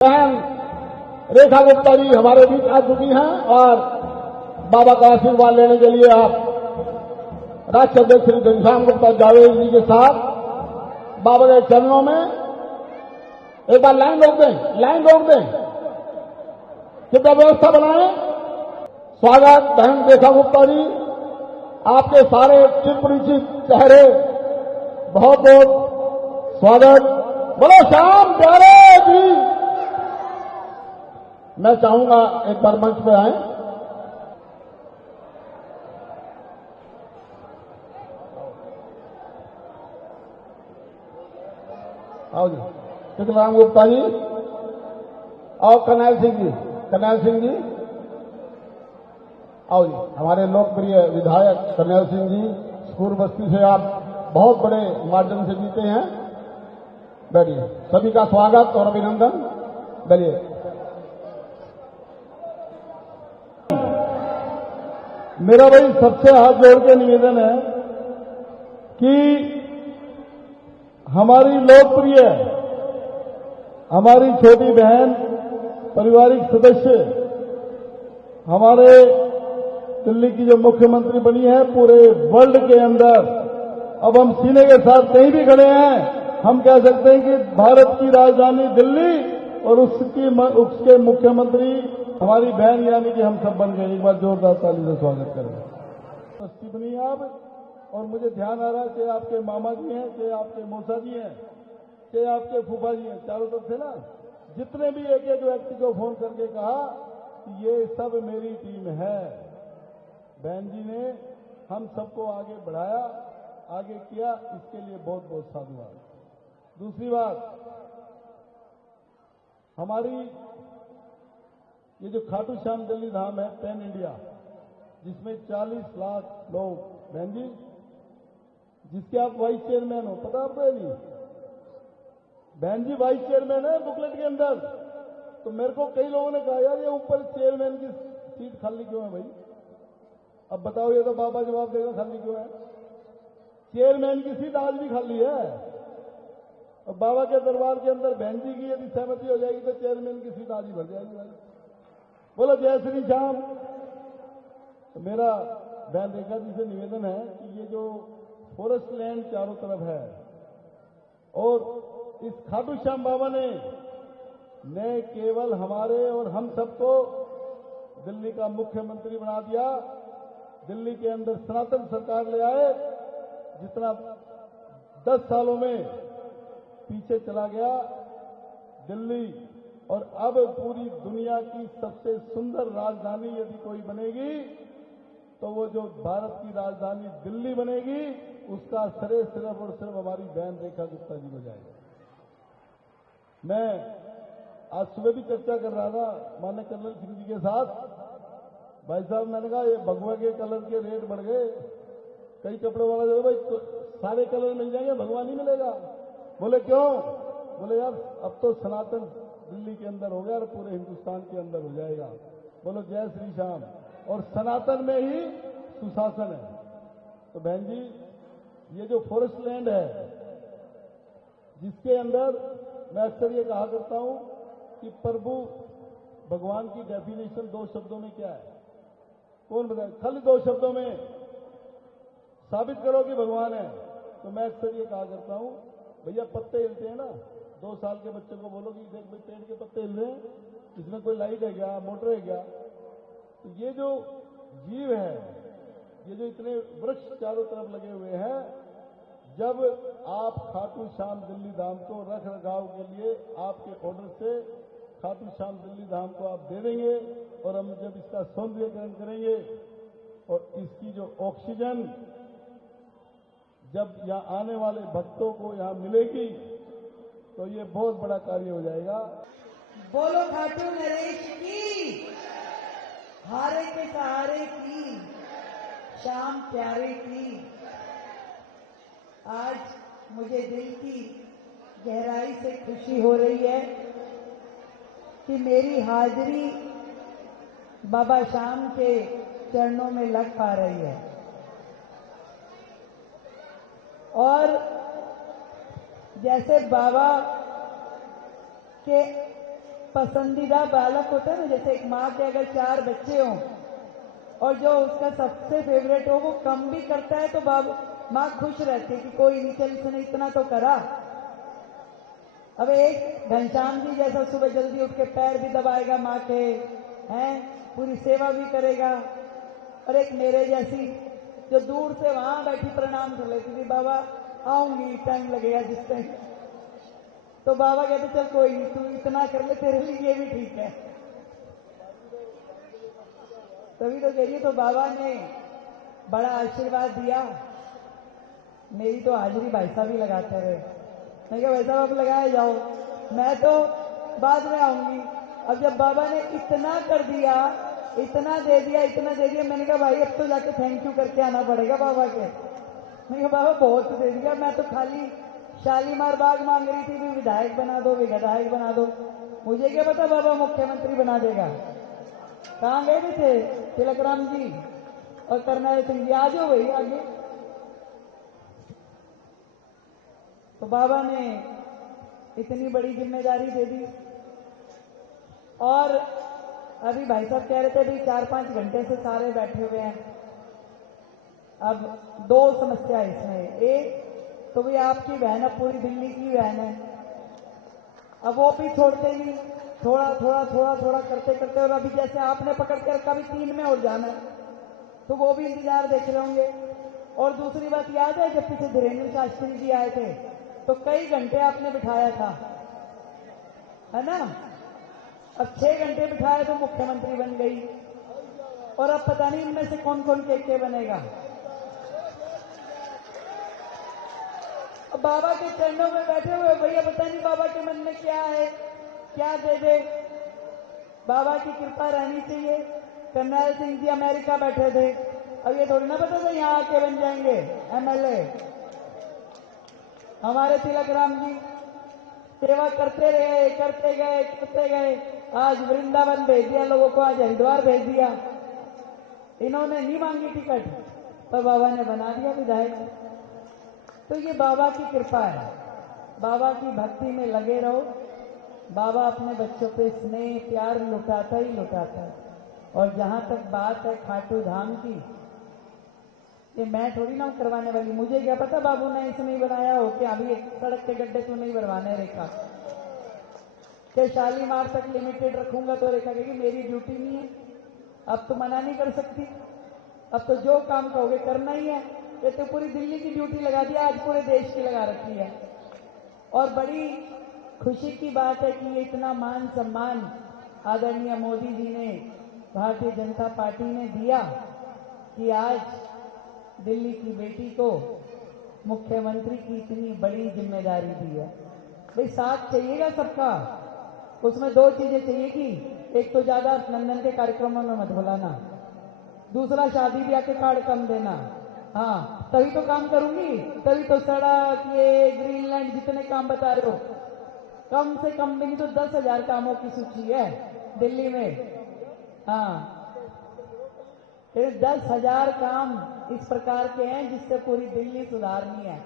बहन रेखा गुप्ता जी हमारे बीच आ चुकी हैं और बाबा का आशीर्वाद लेने के लिए आप राष्ट्रीय अध्यक्ष श्री घनश्याम गुप्ता जावेद जी के साथ बाबा के चरणों में एक बार लाइन रोक दें, कृपया व्यवस्था बनाएं। स्वागत बहन रेखा गुप्ता जी, आपके सारे चिरपरिचित चेहरे, बहुत बहुत स्वागत। बोलो श्याम प्यारे जी। मैं चाहूंगा एक बार मंच पे आए। आओ जी, चित्रराम गुप्ता जी और करनैल सिंह जी आओ जी। हमारे लोकप्रिय विधायक करनैल सिंह जी, स्कूल बस्ती से आप बहुत बड़े मार्जिन से जीते हैं। बैठिए, सभी का स्वागत और अभिनंदन। बैठिए। मेरा भाई सबसे हाथ जोड़ के निवेदन है कि हमारी लोकप्रिय, हमारी छोटी बहन, पारिवारिक सदस्य, हमारे दिल्ली की जो मुख्यमंत्री बनी है पूरे वर्ल्ड के अंदर, अब हम सीने के साथ कहीं भी खड़े हैं, हम कह सकते हैं कि भारत की राजधानी दिल्ली और उसके मुख्यमंत्री हमारी बहन यानी कि हम सब बन गए। एक बार जोरदार ताली से स्वागत करें। ट्रस्टी बनी आप, और मुझे ध्यान आ रहा है कि आपके मामा जी हैं, कि आपके मौसा जी हैं, कि आपके फूफा जी हैं, चारों तरफ से ना जितने भी एक एक व्यक्ति को फोन करके कहा कि ये सब मेरी टीम है। बहन जी ने हम सबको आगे बढ़ाया, आगे किया, इसके लिए बहुत बहुत साधुवाद। दूसरी बात, हमारी ये जो खाटू श्याम दिल्ली धाम है पैन इंडिया, जिसमें 40 लाख लोग, बहन जी जिसके आप वाइस चेयरमैन हो, पता आपको है नहीं? बहन जी वाइस चेयरमैन है बुकलेट के अंदर। तो मेरे को कई लोगों ने कहा यार ये ऊपर चेयरमैन की सीट खाली क्यों है भाई? अब बताओ, ये तो बाबा जवाब देगा खाली क्यों है। चेयरमैन की सीट आज भी खाली है। और बाबा के दरबार के अंदर बहन जी की यदि सहमति हो जाएगी तो चेयरमैन की सीट आज ही भर जाएगी भाई। बोलो जय श्री श्याम। तो मेरा बहन रेखा जी से निवेदन है कि ये जो फॉरेस्ट लैंड चारों तरफ है, और इस खाटू श्याम बाबा ने न केवल हमारे और हम सबको दिल्ली का मुख्यमंत्री बना दिया, दिल्ली के अंदर सनातन सरकार ले आए, जितना 10 सालों में पीछे चला गया दिल्ली, और अब पूरी दुनिया की सबसे सुंदर राजधानी यदि कोई बनेगी तो वो जो भारत की राजधानी दिल्ली बनेगी, उसका श्रेय सिर्फ और सिर्फ हमारी बहन रेखा गुप्ता जी को जाएगा। मैं आज सुबह भी चर्चा कर रहा था माननीय कर्नल सिंह जी के साथ। भाई साहब, मैंने कहा ये भगवा के कलर के रेट बढ़ गए। कई कपड़े वाला जो भाई तो सारे कलर मिल जाएंगे, भगवा नहीं मिलेगा। बोले क्यों? बोले यार अब तो सनातन दिल्ली के अंदर हो गया और पूरे हिंदुस्तान के अंदर हो जाएगा। बोलो जय श्री श्याम। और सनातन में ही सुशासन है। तो बहन जी, ये जो फॉरेस्ट लैंड है, जिसके अंदर मैं अक्सर ये कहा करता हूं कि प्रभु भगवान की डेफिनेशन 2 शब्दों में क्या है? कौन बताए? खाली 2 शब्दों में साबित करो कि भगवान है। तो मैं अक्सर ये कहा करता हूं, भैया पत्ते हिलते हैं ना, 2 साल के बच्चे को बोलो कि देख भाई पेड़ के पत्ते हिल रहे हैं, इसमें कोई लाइट है क्या, मोटर है क्या? तो ये जो जीव है, ये जो इतने वृक्ष चारों तरफ लगे हुए हैं, जब आप खाटू श्याम दिल्ली धाम को रख रखाव के लिए आपके ऑर्डर से खाटू श्याम दिल्ली धाम को आप दे देंगे, और हम जब इसका सौंदर्यीकरण करेंगे और इसकी जो ऑक्सीजन जब यहां आने वाले भक्तों को यहां मिलेगी, तो ये बहुत बड़ा कार्य हो जाएगा। बोलो खाटू नरेश की, हारे के सहारे की, श्याम प्यारे की। आज मुझे दिल की गहराई से खुशी हो रही है कि मेरी हाजिरी बाबा श्याम के चरणों में लग पा रही है। और जैसे बाबा के पसंदीदा बालक होता है ना, जैसे एक माँ के अगर 4 बच्चे हों और जो उसका सबसे फेवरेट हो वो कम भी करता है तो माँ खुश रहती है कि कोई नहीं, चल इसने इतना तो करा। अब एक घनश्याम जी जैसा सुबह जल्दी उठ के पैर भी दबाएगा माँ के, हैं, पूरी सेवा भी करेगा। और एक मेरे जैसी जो दूर से वहां बैठी प्रणाम कर लेती थी, बाबा आऊंगी, टाइम लगेगा जिस टाइम, तो बाबा कहते चल कोई नहीं, तू इतना कर ले, तेरे लिए ये भी ठीक है। तभी तो कहिए, तो बाबा ने बड़ा आशीर्वाद दिया। मेरी तो हाजिरी भाई साहब ही लगाते रहे। मैं क्या भाई साहब आप लगाए जाओ, मैं तो बाद में आऊंगी। अब जब बाबा ने इतना कर दिया, इतना दे दिया, इतना दे दिया, मैंने कहा भाई अब तो जाके थैंक यू करके आना पड़ेगा बाबा के। मैंने कहा बाबा बहुत दे दिया, मैं तो खाली शालीमार बाग मांग रही थी, भी विधायक बना दो, विधायक बना दो। मुझे क्या पता बाबा मुख्यमंत्री बना देगा। कहाँ गए थे तिलक राम जी और करनाल सिंह जी, आ जाओ भाई आगे। तो बाबा ने इतनी बड़ी जिम्मेदारी दे दी। और अभी भाई साहब कह रहे थे अभी 4-5 घंटे से सारे बैठे हुए हैं। अब 2 समस्या है इसमें। एक तो भी आपकी बहन, अब पूरी दिल्ली की बहन है, अब वो भी छोड़ते नहीं, थोड़ा थोड़ा थोड़ा थोड़ा करते करते, और अभी जैसे आपने पकड़ के रखा भी 3 में और जाना है, तो वो भी इंतजार देख रहे होंगे। और दूसरी बात याद है, जब पीछे धीरेन्द्र शास्त्री जी आए थे तो कई घंटे आपने बिठाया था, है ना। अब 6 घंटे बिठाया तो मुख्यमंत्री बन गई, और अब पता नहीं इनमें से कौन कौन के बनेगा। अब बाबा के चरणों में बैठे हुए भैया, पता नहीं बाबा के मन में क्या है, क्या दे दे। बाबा की कृपा रहनी चाहिए। करनाल सिंह जी अमेरिका बैठे थे, अब ये थोड़ी ना पता था यहाँ आके बन जाएंगे एमएलए। हमारे तिलक राम जी सेवा करते रहे, करते गए, आज वृंदावन भेज दिया लोगों को, आज हरिद्वार भेज दिया। इन्होंने नहीं मांगी टिकट, पर बाबा ने बना दिया विधायक। तो ये बाबा की कृपा है। बाबा की भक्ति में लगे रहो। बाबा अपने बच्चों पे स्नेह प्यार लुटाता ही लुटाता है। और जहां तक बात है खाटू धाम की, ये मैं थोड़ी ना करवाने वाली, मुझे क्या पता बाबू ने इसे नहीं बनाया हो कि अभी सड़क के गड्ढे तो नहीं भरवाने। रेखा के शालीमार तक लिमिटेड रखूंगा तो रेखा कहेगी मेरी ड्यूटी नहीं है, अब तो मना नहीं कर सकती, अब तो जो काम कहोगे करना ही है। ये तो पूरी दिल्ली की ड्यूटी लगा दी, आज पूरे देश की लगा रखी है। और बड़ी खुशी की बात है कि ये इतना मान सम्मान आदरणीय मोदी जी ने, भारतीय जनता पार्टी ने दिया कि आज दिल्ली की बेटी को मुख्यमंत्री की इतनी बड़ी जिम्मेदारी दी है। भाई साथ चाहिएगा सबका, उसमें 2 चीजें चाहिए कि एक तो ज्यादा नंदन के कार्यक्रमों में मत बुलाना, दूसरा शादी ब्याह के कार्ड कम देना। हाँ तभी तो काम करूंगी, तभी तो सड़क, ये ग्रीनलैंड जितने काम बता रहे हो, कम से कम भी नहीं तो 10,000 कामों की सूची है दिल्ली में। हाँ 10,000 काम इस प्रकार के हैं जिससे पूरी दिल्ली सुधारनी है।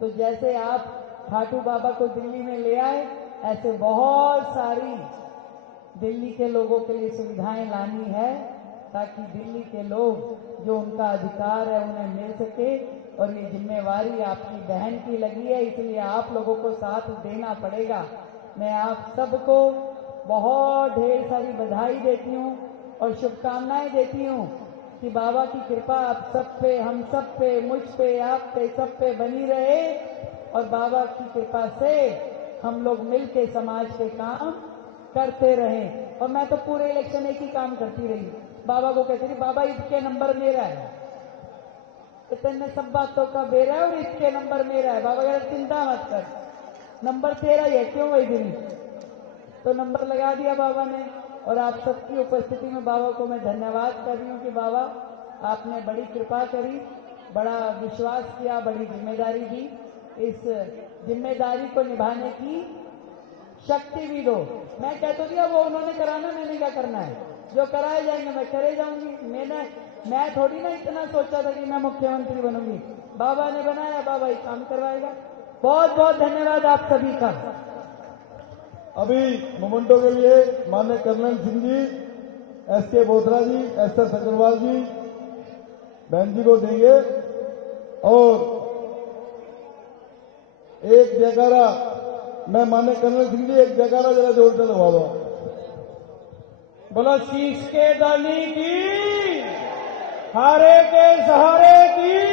तो जैसे आप खाटू बाबा को दिल्ली में ले आए, ऐसे बहुत सारी दिल्ली के लोगों के लिए सुविधाएं लानी है, ताकि दिल्ली के लोग जो उनका अधिकार है उन्हें मिल सके। और ये जिम्मेवारी आपकी बहन की लगी है, इसलिए आप लोगों को साथ देना पड़ेगा। मैं आप सबको बहुत ढेर सारी बधाई देती हूँ और शुभकामनाएं देती हूँ कि बाबा की कृपा आप सब पे, हम सब पे, मुझ पे, आप पे, सब पे बनी रहे। और बाबा की कृपा से हम लोग मिलके समाज के काम करते रहें। और मैं तो पूरे इलेक्शन एक ही काम करती रही, बाबा को कहती थी बाबा इसके नंबर मेरा है, इतने सब बातों का बेरा है और इसके नंबर मेरा है। बाबा कहते चिंता मत कर, नंबर तेरा ही है, क्यों वही दिन। तो नंबर लगा दिया बाबा ने। और आप सबकी उपस्थिति में बाबा को मैं धन्यवाद कर रही हूँ कि बाबा आपने बड़ी कृपा करी, बड़ा विश्वास किया, बड़ी जिम्मेदारी दी। इस जिम्मेदारी को निभाने की शक्ति भी दो। मैं कहता दिया वो उन्होंने कराना, मैंने क्या करना है, जो कराए जाएंगे मैं करे जाऊंगी। मैं थोड़ी ना इतना सोचा था कि मैं मुख्यमंत्री बनूंगी, बाबा ने बनाया, बाबा ही काम करवाएगा। बहुत बहुत धन्यवाद आप सभी का। अभी मोमेंटो के लिए माननीय कर्नल सिंह जी, एसके बोथरा जी, एसएस अग्रवाल जी बहन जी को देंगे। और एक जयकारा, मैं माननीय कर्नल सिंह जी एक जयकारा जरा जोर से लगवा दो। बोलो शीश के दानी की, हारे के सहारे की।